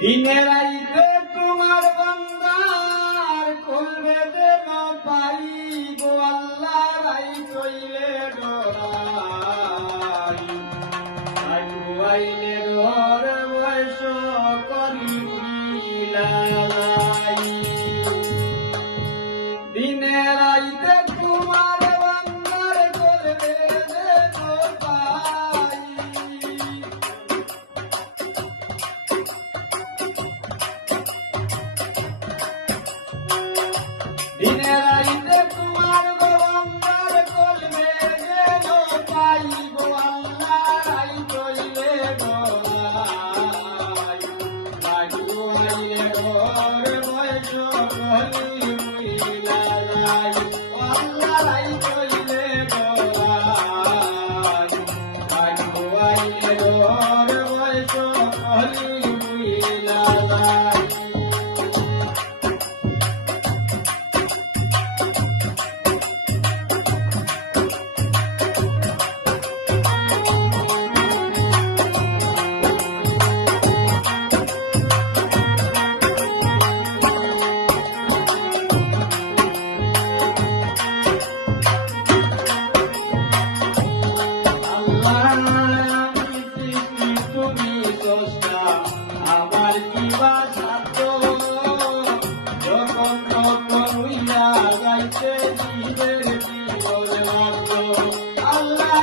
দিনে রাইতে তোমার বন্দার খুলবে দেব পাইব আল্লাহ রাই চইলে ডরাইলে ডর বয়স করিলা Música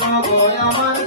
পাবো আমার।